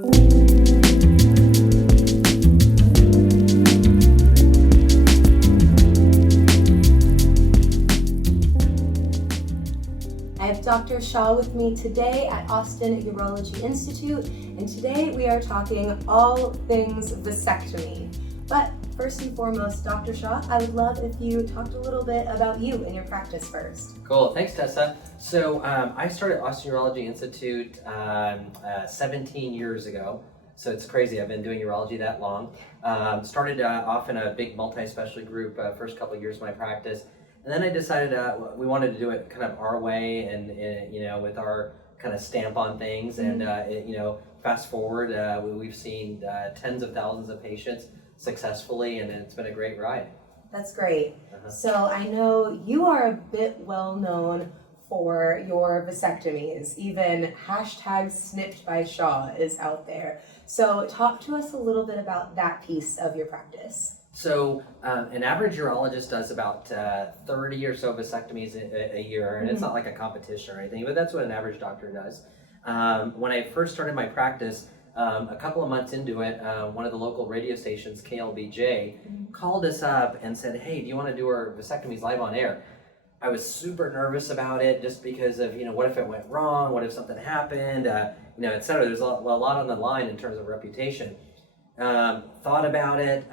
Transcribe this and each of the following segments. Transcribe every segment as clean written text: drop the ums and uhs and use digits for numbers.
I have Dr. Shaw with me today at Austin Urology Institute, and today we are talking all things vasectomy. But first and foremost, Dr. Shaw, I would love if you talked a little bit about you and your practice first. Cool, thanks Tessa. So I started Austin Urology Institute 17 years ago. So it's crazy, I've been doing urology that long. Started off in a big multi-specialty group first couple of years of my practice. And then I decided we wanted to do it kind of our way and with our kind of stamp on things. And fast forward, we've seen tens of thousands of patients successfully, and it's been a great ride. That's great. So I know you are a bit well known for your vasectomies. Even hashtag snipped by Shaw is out there. So talk to us a little bit about that piece of your practice. So an average urologist does about 30 or so vasectomies a year, and it's not like a competition or anything, but that's what an average doctor does. When I first started my practice, a couple of months into it, one of the local radio stations, KLBJ, called us up and said, "Hey, do you want to do our vasectomies live on air?" I was super nervous about it just because of, what if it went wrong? What if something happened? Et cetera. There's a lot on the line in terms of reputation. Thought about it.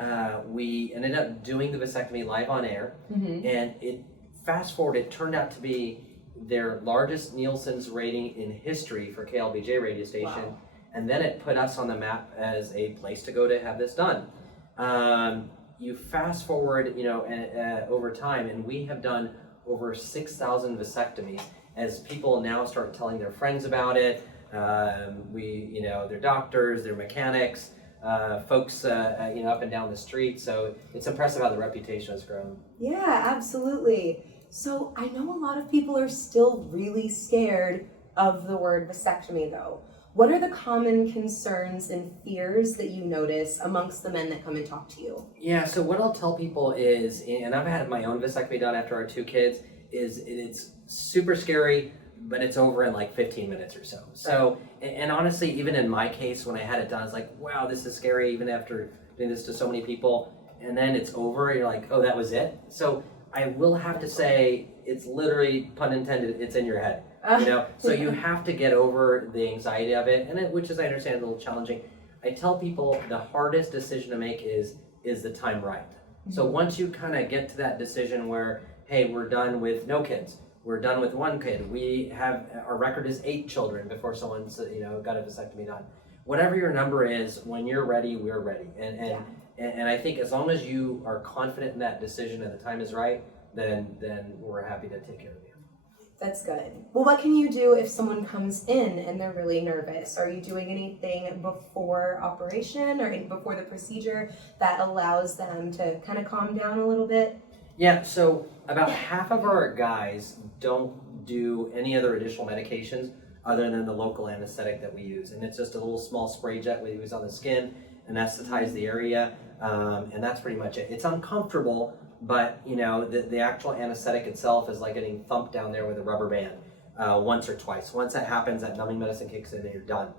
We ended up doing the vasectomy live on air, and fast forward, it turned out to be their largest Nielsen's rating in history for KLBJ radio station. Wow. And then it put us on the map as a place to go to have this done. You fast forward, over time, and we have done over 6,000 vasectomies as people now start telling their friends about it. Their doctors, their mechanics, folks, up and down the street. So it's impressive how the reputation has grown. Yeah, absolutely. So I know a lot of people are still really scared of the word vasectomy though. What are the common concerns and fears that you notice amongst the men that come and talk to you? Yeah, so what I'll tell people is, and I've had my own vasectomy done after our 2 kids, is it's super scary, but it's over in like 15 minutes or so. So, and honestly, even in my case, when I had it done, I was like, wow, this is scary, even after doing this to so many people. And then it's over, you're like, oh, that was it? So I will have to say, it's literally, pun intended, it's in your head. So you have to get over the anxiety of it, and which is, I understand, a little challenging. I tell people the hardest decision to make is the time right. So once you kind of get to that decision where, hey, we're done with no kids, we're done with 1 kid, our record is 8 children before someone's got a vasectomy done. Whatever your number is, when you're ready, we're ready. And I think as long as you are confident in that decision and the time is right, then we're happy to take care of you. That's good. Well, what can you do if someone comes in and they're really nervous? Are you doing anything before operation or before the procedure that allows them to kind of calm down a little bit? Yeah, so about half of our guys don't do any other additional medications other than the local anesthetic that we use. And it's just a little small spray jet we use on the skin, anesthetize the area, and that's pretty much it. It's uncomfortable, but the actual anesthetic itself is like getting thumped down there with a rubber band once or twice. Once that happens, that numbing medicine kicks in and you're done.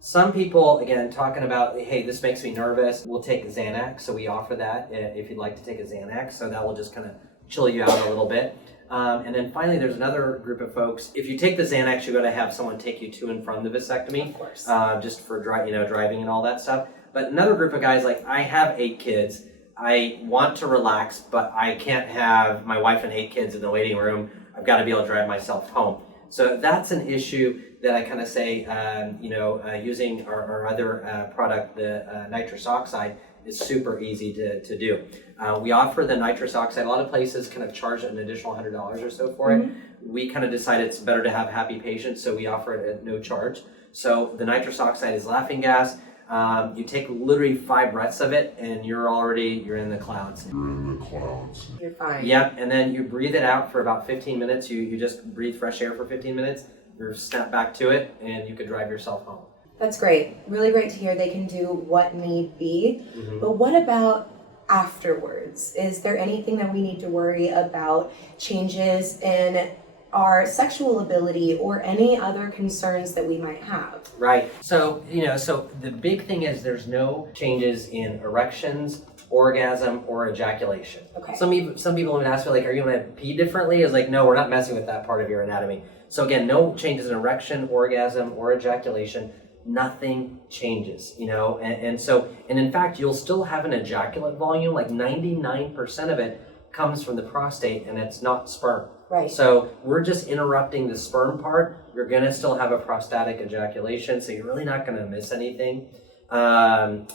Some people, again, talking about, hey, this makes me nervous, we'll take Xanax. So we offer that if you'd like to take a Xanax. So that will just kind of chill you out a little bit. And then finally, there's another group of folks. If you take the Xanax, you've got to have someone take you to and from the vasectomy. Of course. Just for driving and all that stuff. But another group of guys, like, I have 8 kids. I want to relax, but I can't have my wife and 8 kids in the waiting room. I've got to be able to drive myself home. So that's an issue that I kind of say, using our other product, the nitrous oxide, is super easy to do. We offer the nitrous oxide. A lot of places kind of charge an additional $100 or so for it. We kind of decided it's better to have happy patients, so we offer it at no charge. So the nitrous oxide is laughing gas. You take literally 5 breaths of it and you're in the clouds. You're fine. Yep, and then you breathe it out for about 15 minutes. You just breathe fresh air for 15 minutes. You snap back to it and you can drive yourself home. That's great. Really great to hear they can do what need be. But what about afterwards? Is there anything that we need to worry about? Changes in our sexual ability or any other concerns that we might have. Right. So, so the big thing is there's no changes in erections, orgasm, or ejaculation. Okay. Some people would ask me, like, are you going to pee differently? It's like, no, we're not messing with that part of your anatomy. So again, no changes in erection, orgasm, or ejaculation. Nothing changes, and in fact, you'll still have an ejaculate volume, like 99% of it comes from the prostate, and it's not sperm. Right. So we're just interrupting the sperm part. You're going to still have a prostatic ejaculation, so you're really not going to miss anything. So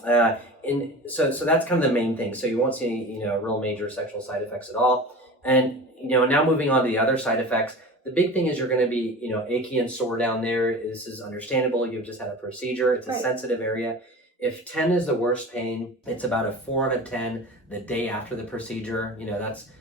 that's kind of the main thing. So you won't see any, real major sexual side effects at all. And, now moving on to the other side effects, the big thing is you're going to be, achy and sore down there. This is understandable. You've just had a procedure. It's a sensitive area. If 10 is the worst pain, it's about a 4 out of 10 the day after the procedure.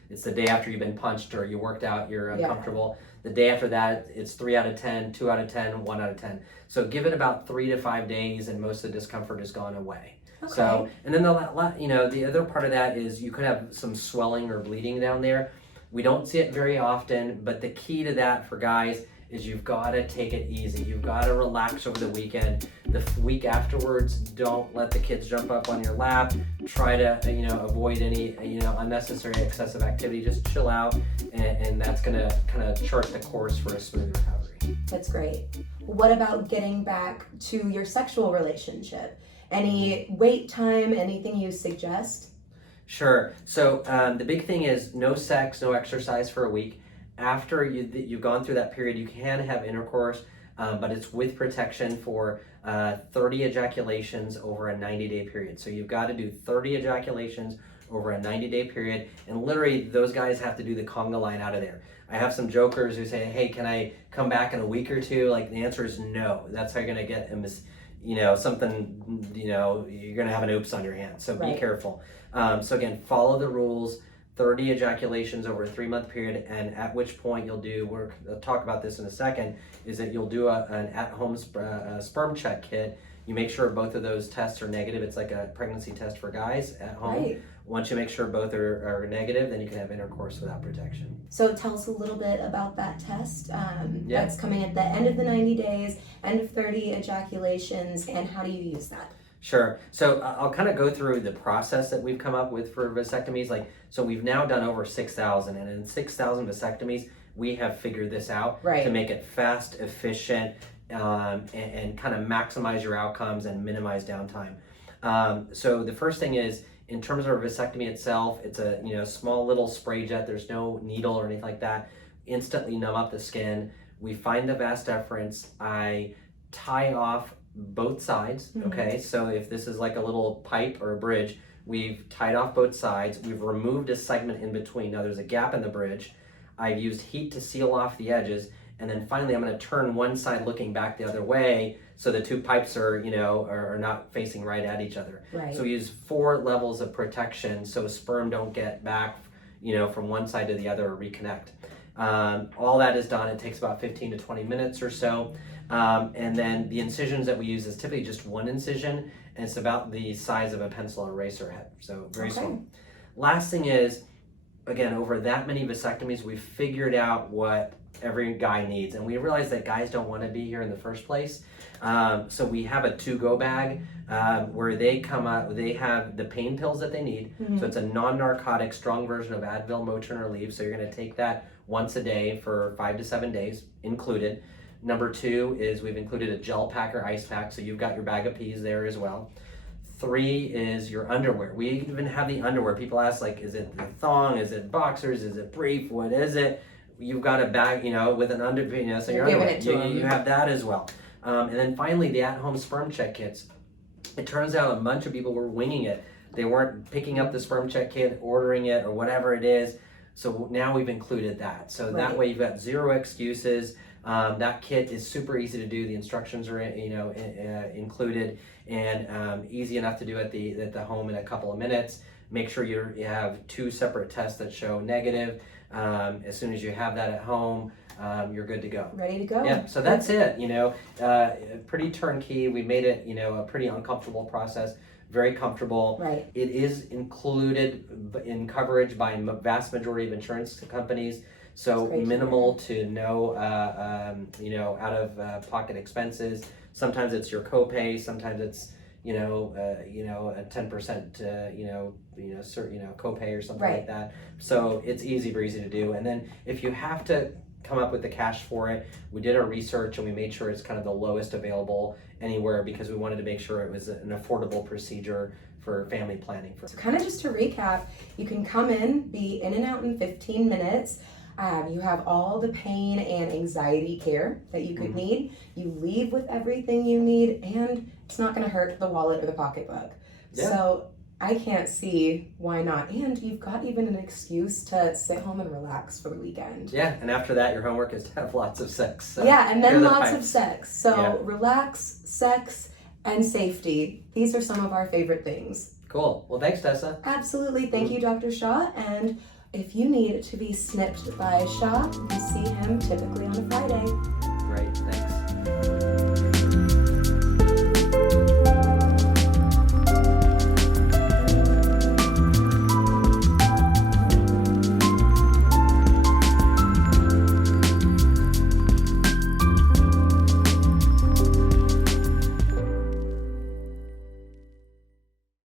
It's the day after you've been punched or you worked out, you're uncomfortable. The day after that, it's 3 out of 10, 2 out of 10, 1 out of 10. So give it about 3 to 5 days and most of the discomfort has gone away. Okay. So, and then the other part of that is you could have some swelling or bleeding down there. We don't see it very often, but the key to that for guys is you've got to take it easy. You've got to relax over the weekend. The week afterwards, don't let the kids jump up on your lap. Try to, avoid any, unnecessary excessive activity. Just chill out, and that's going to kind of chart the course for a smooth recovery. That's great. What about getting back to your sexual relationship? Any wait time, anything you suggest? Sure. So the big thing is no sex, no exercise for a week. After you've gone through that period, you can have intercourse, but it's with protection for 30 ejaculations over a 90-day period. So you've got to do 30 ejaculations over a 90-day period, and literally those guys have to do the conga line out of there. I have some jokers who say, hey, can I come back in a week or two? Like, the answer is no. That's how you're going to get something, you're going to have an oops on your hands. So be careful. So again, follow the rules, 30 ejaculations over a 3-month period, and at which point you'll talk about this in a second, is that you'll do an at-home sperm check kit. You make sure both of those tests are negative. It's like a pregnancy test for guys at home. Right. Once you make sure both are negative, then you can have intercourse without protection. So tell us a little bit about that test. That's coming at the end of the 90 days, end of 30 ejaculations, and how do you use that? Sure. So I'll kind of go through the process that we've come up with for vasectomies. So we've now done over 6,000, and in 6,000 vasectomies, we have figured this out to make it fast, efficient, and kind of maximize your outcomes and minimize downtime. So the first thing is, in terms of a vasectomy itself, it's a small little spray jet. There's no needle or anything like that. Instantly numb up the skin. We find the vas deferens. I tie off both sides. Okay, so if this is like a little pipe or a bridge, we've tied off both sides. We've removed a segment in between. Now there's a gap in the bridge. I've used heat to seal off the edges, and then finally I'm going to turn one side looking back the other way so the two pipes are not facing right at each other. Right. So we use 4 levels of protection so sperm don't get back from one side to the other or reconnect. All that is done. It takes about 15 to 20 minutes or so. And then the incisions that we use is typically just one incision, and it's about the size of a pencil eraser head, so very small. Last thing is, again, over that many vasectomies, we've figured out what every guy needs, and we realize that guys don't want to be here in the first place. So we have a to-go bag where they come out, they have the pain pills that they need. So it's a non-narcotic, strong version of Advil, Motrin, or Aleve. So you're going to take that once a day for 5 to 7 days, included. Number 2 is we've included a gel pack or ice pack, so you've got your bag of peas there as well. 3 is your underwear. We even have the underwear. People ask, like, is it the thong? Is it boxers? Is it brief? What is it? You've got a bag, with an underwear, so your underwear. You have that as well. And then finally, the at-home sperm check kits. It turns out a bunch of people were winging it. They weren't picking up the sperm check kit, ordering it, or whatever it is. So now we've included that. So that way you've got 0 excuses. That kit is super easy to do. The instructions are included, and easy enough to do at the home in a couple of minutes. Make sure you have 2 separate tests that show negative. As soon as you have that at home, you're good to go. Ready to go. Yeah, so that's it. Pretty turnkey. We made it a pretty uncomfortable process. Very comfortable. Right. It is included in coverage by vast majority of insurance companies. So That's great to minimal to no, out of pocket expenses. Sometimes it's your copay. Sometimes it's a 10% copay or something Right. like that. So it's easy breezy to do. And then if you have to come up with the cash for it, we did our research and we made sure it's kind of the lowest available anywhere because we wanted to make sure it was an affordable procedure for family planning. So kind of just to recap, you can come in, be in and out in 15 minutes. You have all the pain and anxiety care that you could need. You leave with everything you need, and it's not going to hurt the wallet or the pocketbook. Yeah. So I can't see why not. And you've got even an excuse to sit home and relax for the weekend. Yeah, and after that, your homework is to have lots of sex. So yeah, and then clear the lots of pipes. sex. So Yeah. relax, sex, and safety. These are some of our favorite things. Cool. Well, thanks, Tessa. Absolutely. Thank you, Dr. Shaw. And if you need to be snipped by Shaw, you see him typically on a Friday. Great. Thanks.